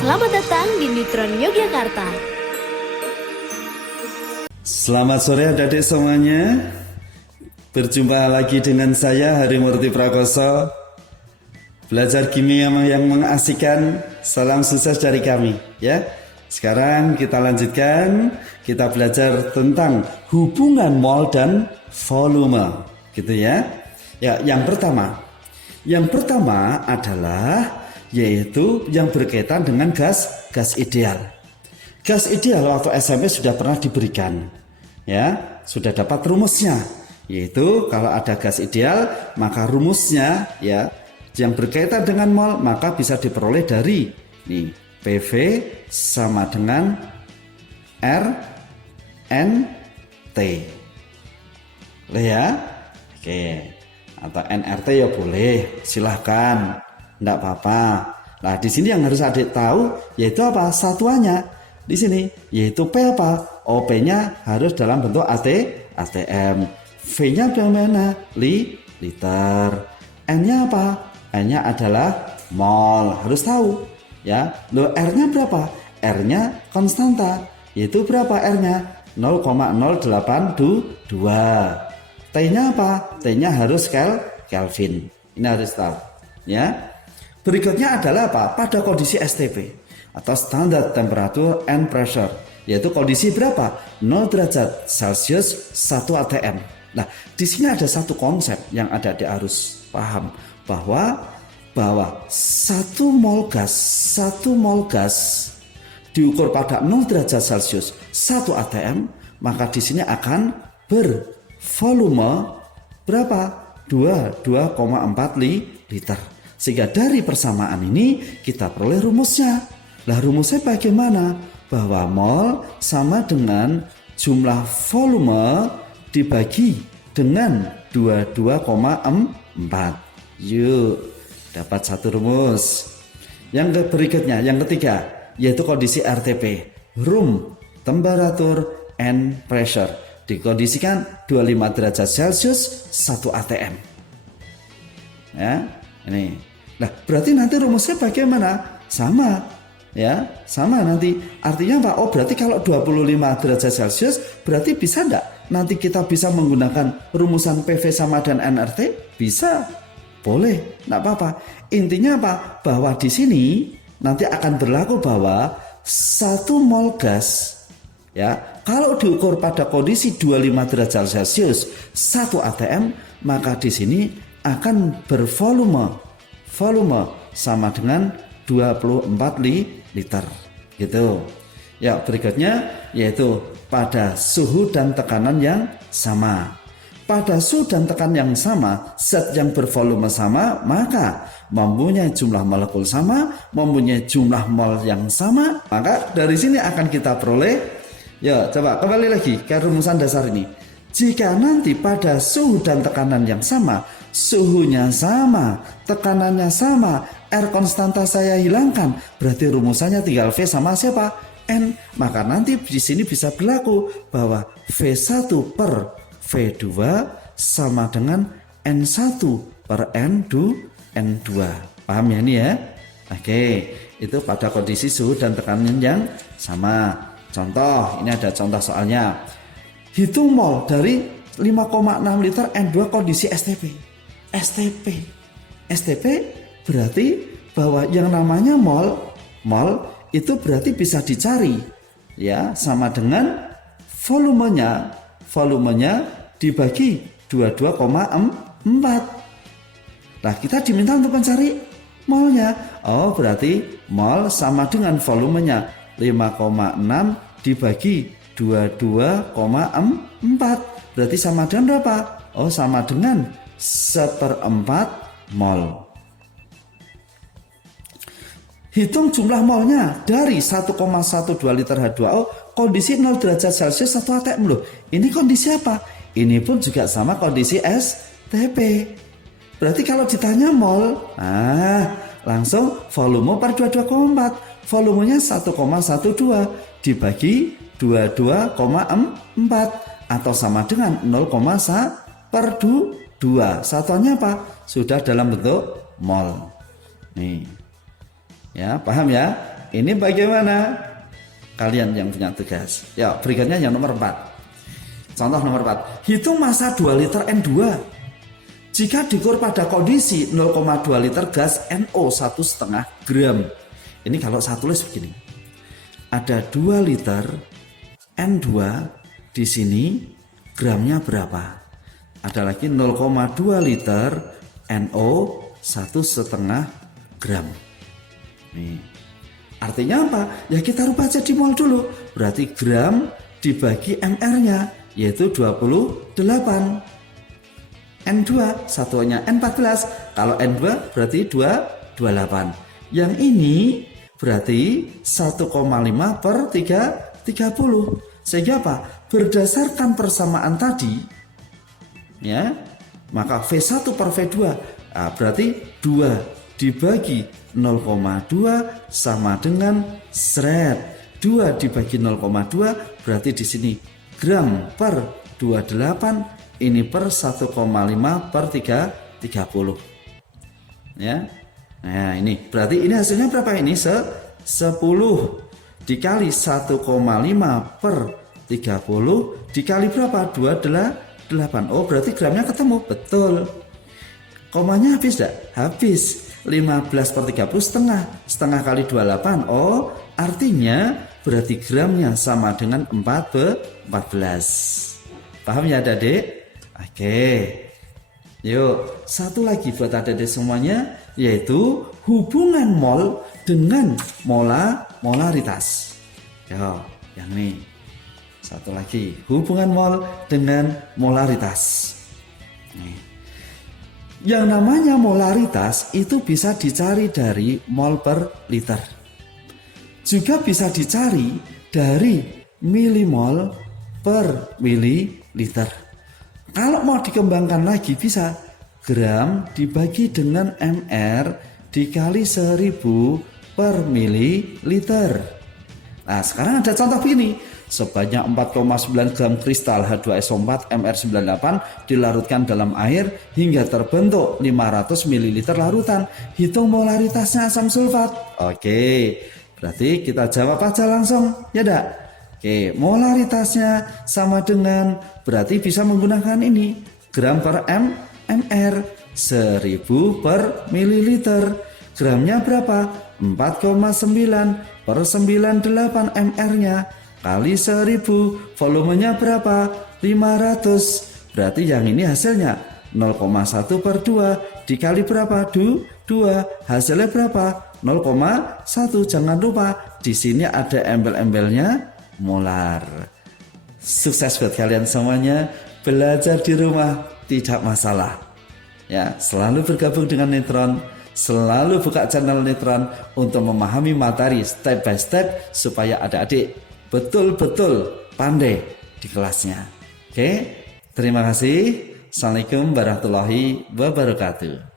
Selamat datang di Neutron Yogyakarta. Selamat sore adik-adik semuanya. Berjumpa lagi dengan saya Harimurti Prakoso. Belajar kimia yang mengasihkan. Salam sukses dari kami ya. Sekarang kita lanjutkan. Kita belajar tentang hubungan mol dan volume gitu ya. Ya, yang pertama adalah yaitu yang berkaitan dengan gas ideal. Gas ideal waktu SMP sudah pernah diberikan. Ya, sudah dapat rumusnya. Yaitu kalau ada gas ideal, maka rumusnya ya yang berkaitan dengan mol maka bisa diperoleh dari nih, PV sama dengan R N T. Boleh ya? Oke. Atau NRT ya boleh, silahkan. Enggak apa-apa. Nah, di sini yang harus adik tahu yaitu apa? Satuannya di sini yaitu P apa? Oh, P-nya harus dalam bentuk ATM. V-nya bagaimana? Liter. N-nya apa? N-nya adalah mol. Harus tahu ya. Loh, R-nya berapa? R-nya konstanta. Yaitu berapa R-nya? 0,082. T-nya apa? T-nya harus Kelvin. Ini harus tahu ya. Berikutnya adalah apa? Pada kondisi STP atau standar temperature and pressure, yaitu kondisi berapa? 0 derajat Celcius 1 atm. Nah, di sini ada satu konsep yang adik-adik harus paham bahwa satu mol gas diukur pada 0 derajat Celcius 1 atm, maka di sini akan bervolume berapa? 2,4 liter. Sehingga dari persamaan ini kita peroleh rumusnya. Lah, rumusnya bagaimana? Bahwa mol sama dengan jumlah volume dibagi dengan 22,4. Yuk, dapat satu rumus. Yang berikutnya, yang ketiga, yaitu kondisi RTP, room temperature and pressure. Dikondisikan 25 derajat Celcius 1 atm. Ya, ini. Nah, berarti nanti rumusnya bagaimana? Sama. Ya, sama nanti. Artinya apa? Oh, berarti kalau 25 derajat Celcius berarti bisa enggak? Nanti kita bisa menggunakan rumusan PV sama dan nRT? Bisa. Boleh, enggak apa-apa. Intinya apa? Bahwa di sini nanti akan berlaku bahwa 1 mol gas ya, kalau diukur pada kondisi 25 derajat Celcius 1 atm, maka di sini akan bervolume sama dengan 24 liter gitu. Ya, berikutnya yaitu pada suhu dan tekanan yang sama. Pada suhu dan tekanan yang sama, zat yang bervolume sama, maka mempunyai jumlah molekul sama, mempunyai jumlah mol yang sama, maka dari sini akan kita peroleh. Ya, coba kembali lagi ke rumusan dasar ini. Jika nanti pada suhu dan tekanan yang sama, suhunya sama, tekanannya sama, R konstanta saya hilangkan, berarti rumusannya tinggal V sama siapa? N. Maka nanti di sini bisa berlaku bahwa V1 per V2 sama dengan N1 per N2. Paham ya ini ya? Oke, itu pada kondisi suhu dan tekanan yang sama. Contoh, ini ada contoh soalnya. Hitung mol dari 5,6 liter N2 kondisi STP berarti bahwa yang namanya mol itu berarti bisa dicari ya, sama dengan volumenya dibagi 22,4. Nah, kita diminta untuk mencari molnya. Oh, berarti mol sama dengan volumenya 5,6 dibagi 22,4. Berarti sama dengan berapa? Oh, sama dengan 1/4 mol. Hitung jumlah molnya dari 1,12 liter H2O kondisi 0 derajat Celcius 1 atm loh. Ini kondisi apa? Ini pun juga sama kondisi STP. Berarti kalau ditanya mol, langsung volume per 22,4. Volumenya 1,12 dibagi 22,4 atau sama dengan 0,1/2. Satuannya apa? Sudah dalam bentuk mol. Nih. Ya, paham ya? Ini bagaimana? Kalian yang punya tugas. Ya, berikutnya yang nomor 4. Contoh nomor 4. Hitung massa 2 liter N2. Jika diukur pada kondisi 0,2 liter gas NO 1,5 gram. Ini kalau saya tulis begini. Ada 2 liter N2 di sini, gramnya berapa? Ada lagi 0,2 liter NO 1,5 gram. Nih. Artinya apa? Ya kita rubah jadi mol dulu. Berarti gram dibagi mR-nya, yaitu 28. N2 satuannya N14. Kalau N2 berarti 28. Yang ini berarti 1,5 per 30. Sehingga apa? Berdasarkan persamaan tadi, ya, maka V1 per V2 berarti 2 dibagi 0,2 sama dengan seret. 2 dibagi 0,2 berarti di sini gram per 28. Ini per 1,5 per 30. Ya. Nah, ini berarti ini hasilnya berapa ini? 10 dikali 1,5 per 30 dikali berapa? 28. Oh, berarti gramnya ketemu. Betul. Komanya habis enggak? Habis. 15 per 30 setengah. Setengah kali 28. Oh, artinya berarti gramnya sama dengan 14. Paham ya adik-adik? Oke, yuk satu lagi buat adik-adik semuanya, yaitu hubungan mol dengan molaritas. Yo, yang ini satu lagi, hubungan mol dengan molaritas. Nih. Yang namanya molaritas itu bisa dicari dari mol per liter, juga bisa dicari dari milimol per mililiter. Kalau mau dikembangkan lagi bisa gram dibagi dengan mR dikali 1000 per mililiter. Nah, sekarang ada contoh begini. Sebanyak 4,9 gram kristal H2SO4 mR98 dilarutkan dalam air hingga terbentuk 500 ml larutan. Hitung molaritasnya asam sulfat. Oke, berarti kita jawab aja langsung, ya enggak? Oke, molaritasnya sama dengan, berarti bisa menggunakan ini, gram per mR 1000 per mililiter. Gramnya berapa? 4,9 per 98 mR-nya kali 1000. Volumenya berapa? 500. Berarti yang ini hasilnya 0,1 per 2 dikali berapa? 2. Hasilnya berapa? 0,1. Jangan lupa di sini ada embel-embelnya molar. Sukses buat kalian semuanya. Belajar di rumah tidak masalah. Ya, selalu bergabung dengan Netron, selalu buka channel Netron untuk memahami materi step by step supaya adik-adik betul-betul pandai di kelasnya. Oke, terima kasih. Assalamualaikum warahmatullahi wabarakatuh.